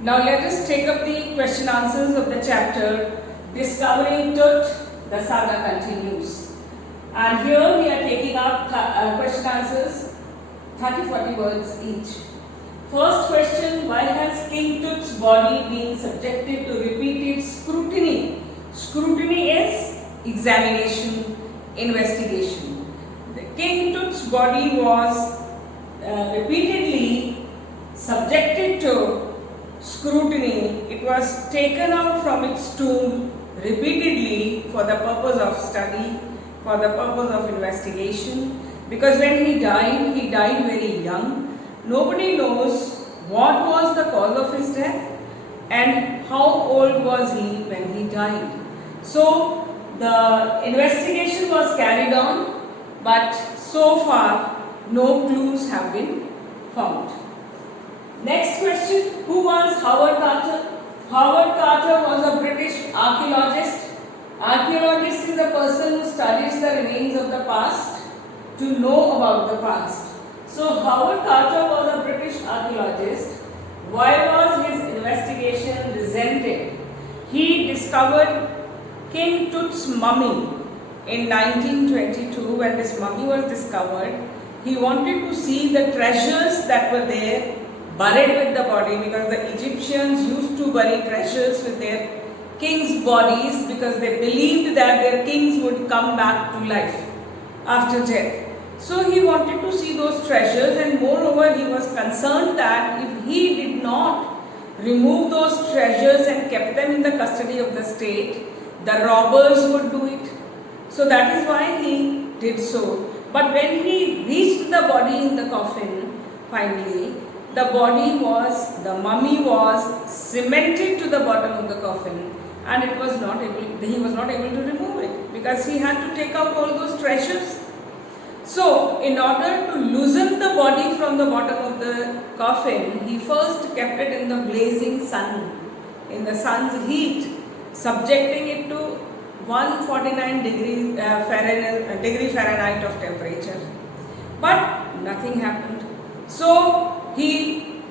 Now let us take up the question answers of the chapter Discovering Tut. The saga continues. And here we are taking up question answers, 30-40 words each. First question, why has King Tut's body been subjected to repeated scrutiny? Scrutiny is examination, investigation. The King Tut's body was repeatedly subjected to scrutiny. It was taken out from its tomb repeatedly for the purpose of study, for the purpose of investigation, because when he died very young. Nobody knows what was the cause of his death and how old was he when he died. So the investigation was carried on, but so far no clues have been found. Next question, who was Howard Carter? Howard Carter was a British archaeologist. Archaeologist is a person who studies the remains of the past to know about the past. So Howard Carter was a British archaeologist. Why was his investigation resented? He discovered King Tut's mummy in 1922. When this mummy was discovered, he wanted to see the treasures that were there buried with the body, because the Egyptians used to bury treasures with their kings' bodies because they believed that their kings would come back to life after death. So he wanted to see those treasures, and moreover he was concerned that if he did not remove those treasures and kept them in the custody of the state, the robbers would do it. So that is why he did so. But when he reached the body in the coffin, finally, the mummy was cemented to the bottom of the coffin, and he was not able to remove it because he had to take out all those treasures. So, in order to loosen the body from the bottom of the coffin, he first kept it in the blazing sun, in the sun's heat, subjecting it to 149 degree Fahrenheit of temperature. But nothing happened. So, he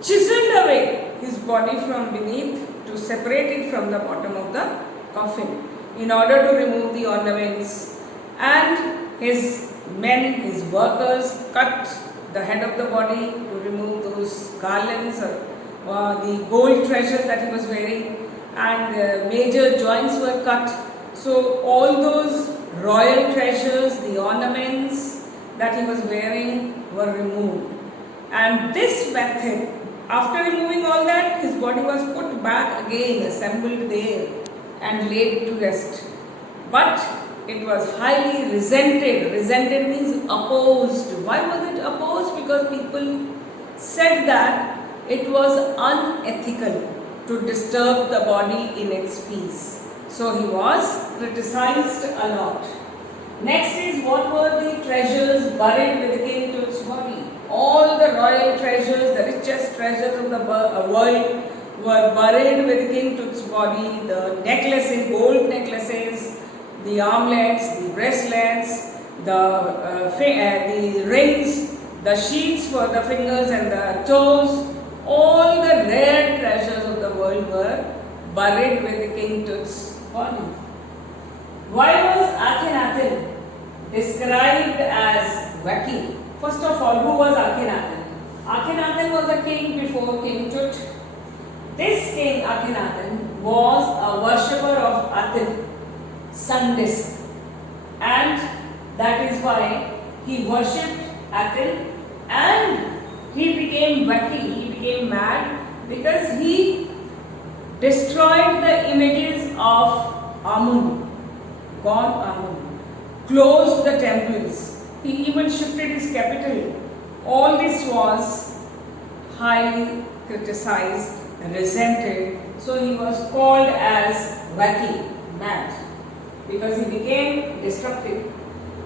chiseled away his body from beneath to separate it from the bottom of the coffin in order to remove the ornaments, and his men, his workers, cut the head of the body to remove those garlands or the gold treasures that he was wearing, and major joints were cut. So all those royal treasures, the ornaments that he was wearing were removed. And this method, after removing all that, his body was put back again, assembled there and laid to rest. But it was highly resented. Resented means opposed. Why was it opposed? Because people said that it was unethical to disturb the body in its peace. So he was criticized a lot. Next is, what were the treasures buried with King Tut's body? All the royal treasures, the richest treasures of the world were buried with King Tut's body. The necklaces, gold necklaces, the armlets, the bracelets, the rings, the sheaths for the fingers and the toes, all the rare treasures of the world were buried with King Tut's body. Why was Akhenaten described as wacky? First of all, who was Akhenaten? Akhenaten was a king before King Tut. This king Akhenaten was a worshipper of Aten, sun disk, and that is why he worshipped Aten, and he became wacky, he became mad, because he destroyed the images of Amun, god Amun, closed the temples. He even shifted his capital. All this was highly criticized and resented. So he was called as wacky, mad, because he became destructive.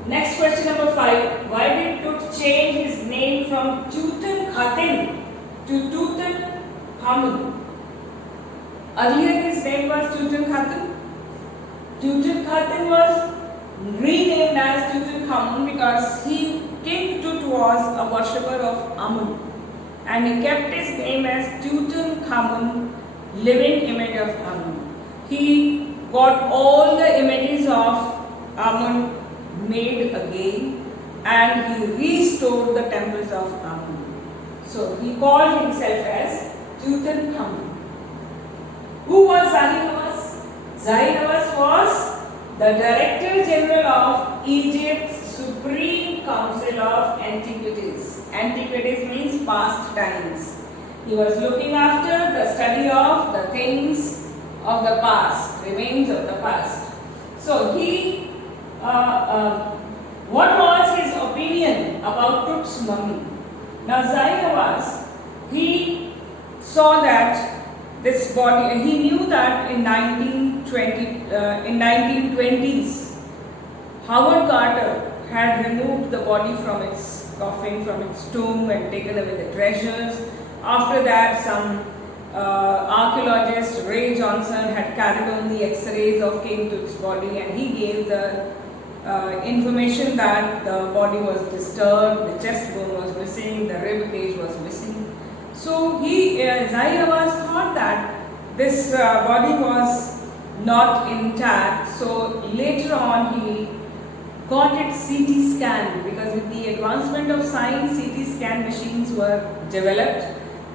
Next question number 5. Why did Tut change his name from Tutankhaten to Tutankhamun? Earlier his name was Tutankhaten. Tutankhaten was renamed as Tutankhamun because King Tut was a worshipper of Amun. and he kept his name as Tutankhamun, living image of Amun. He got all the images of Amun made again, and he restored the temples of Amun. So he called himself as Tutankhamun. Who was Zahi Hawass? Zahi Hawass was the Director General of Egypt's Supreme Council of Antiquities. Antiquities means past times. He was looking after the study of the things of the past, remains of the past. So he, what was his opinion about Tut's mummy? Now Zahi Hawass, he saw that this body, he knew that in 1920s, Howard Carter had removed the body from its coffin, from its tomb, and taken away the treasures. After that, some archaeologist, Ray Johnson, had carried on the x-rays of King Tut's body, and he gave the information that the body was disturbed, the chest bone was missing, the rib cage was missing. So Zahi Hawass thought that this body was not intact. So later on he got it CT scanned, because with the advancement of science, CT scan machines were developed,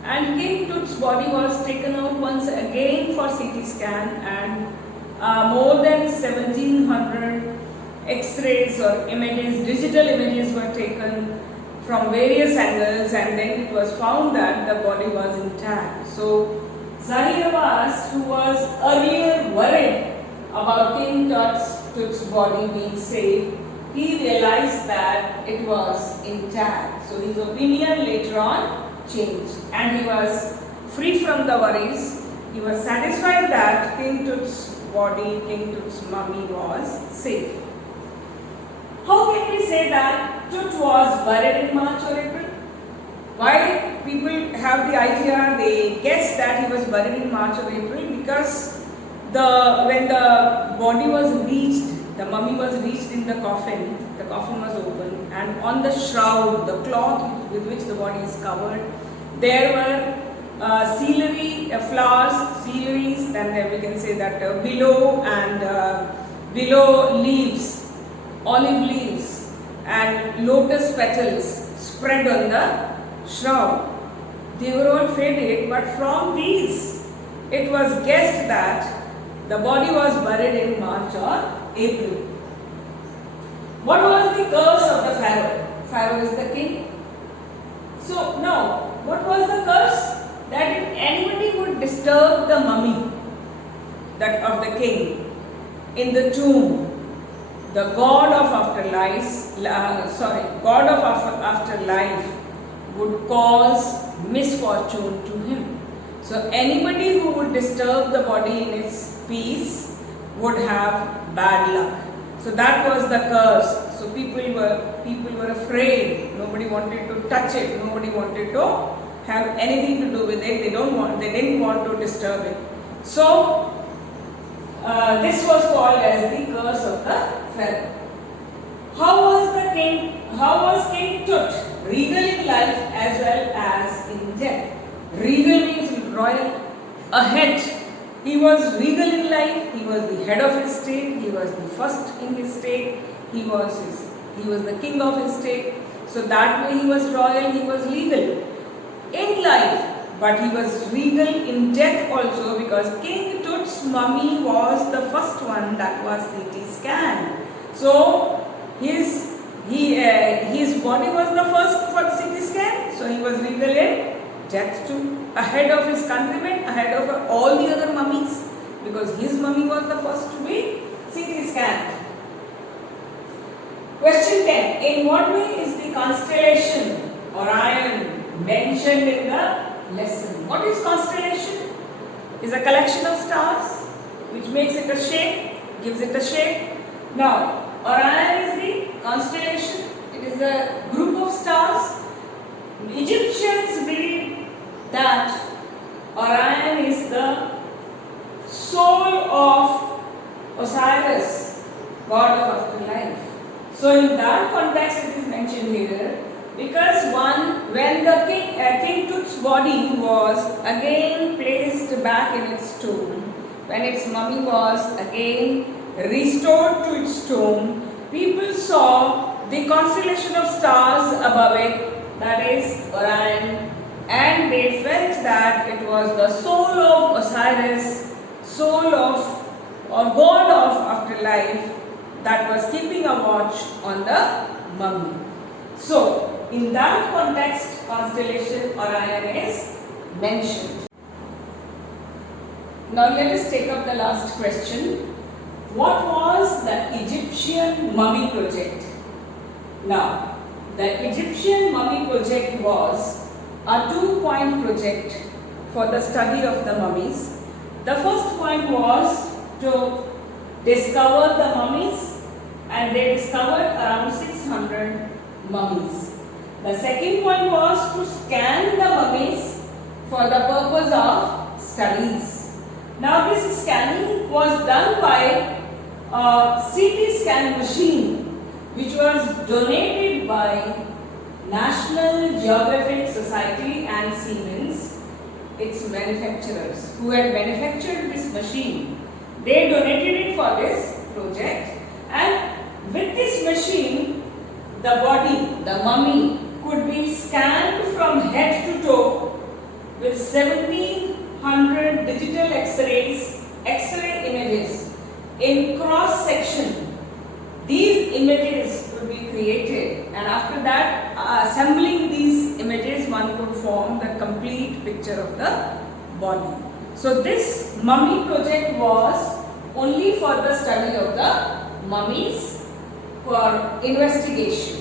and King Tut's body was taken out once again for CT scan, and more than 1700 X-rays or images, digital images were taken from various angles, and then it was found that the body was intact. So Zahi Hawass, who was earlier worried about King Tut's body being safe, he realized that it was intact. So his opinion later on changed, and he was free from the worries. He was satisfied that King Tut's body, King Tut's mummy was safe. How can we say that Tut was buried in March or April? Why people have the idea, they guess that he was buried in March or April? Because when the body was reached, the mummy was reached in the coffin was open, and on the shroud, the cloth with which the body is covered, there were celery, flowers, celeries, then we can say that willow and willow leaves, olive leaves, and lotus petals spread on the shroud. They were all faded, but from these, it was guessed that the body was buried in March or April. What was the curse of the Pharaoh? Pharaoh is the king. So now, what was the curse? That if anybody would disturb the mummy of the king in the tomb, the god of afterlife would cause misfortune to him. So anybody who would disturb the body in its peace would have bad luck. So that was the curse. So people were afraid. Nobody wanted to touch it. Nobody wanted to have anything to do with it. They didn't want to disturb it. So this was called as the curse of the Pharaoh. How was King Tut regal in life as well as in death? Regal means royal, a head. He was regal in life, he was the head of his state, he was the first in his state, he was the king of his state. So that way he was royal, he was legal in life, but he was regal in death also, because King Tut's mummy was the first one that was CT scanned. So his body was the first for CT scan, so he was regal in death too, ahead of his countrymen, ahead of all the other mummies, because his mummy was the first to be CT scanned. Question 10. In what way is the constellation Orion mentioned in the lesson? What is constellation? It's a collection of stars which makes it a shape, gives it a shape. Now, Orion is the constellation. It is a group of stars. Egyptians believe that Orion is the soul of Osiris, god of afterlife. So in that context it is mentioned here, because when the King Tut body was again placed back in its tomb, when its mummy was again restored to its tomb, people saw the constellation of stars above it, that is Orion, and they felt that it was the soul of Osiris, soul of or god of afterlife, that was keeping a watch on the mummy. So, in that context, constellation Orion is mentioned. Now let us take up the last question. What was the Egyptian mummy project? Now, the Egyptian mummy project was a two-point project for the study of the mummies. The first point was to discover the mummies, and they discovered around 600 mummies. The second point was to scan the mummies for the purpose of studies. Now this scanning was done by a CT scan machine which was donated by National Geographic Society and Siemens, its manufacturers, who had manufactured this machine. They donated it for this project, and with this machine, the body, the mummy, could be scanned from head to toe with 1700 digital X-rays, X-ray images in cross section. These images would be created, and after that, assembling these images, one could form the complete picture of the body. So this mummy project was only for the study of the mummies for investigation.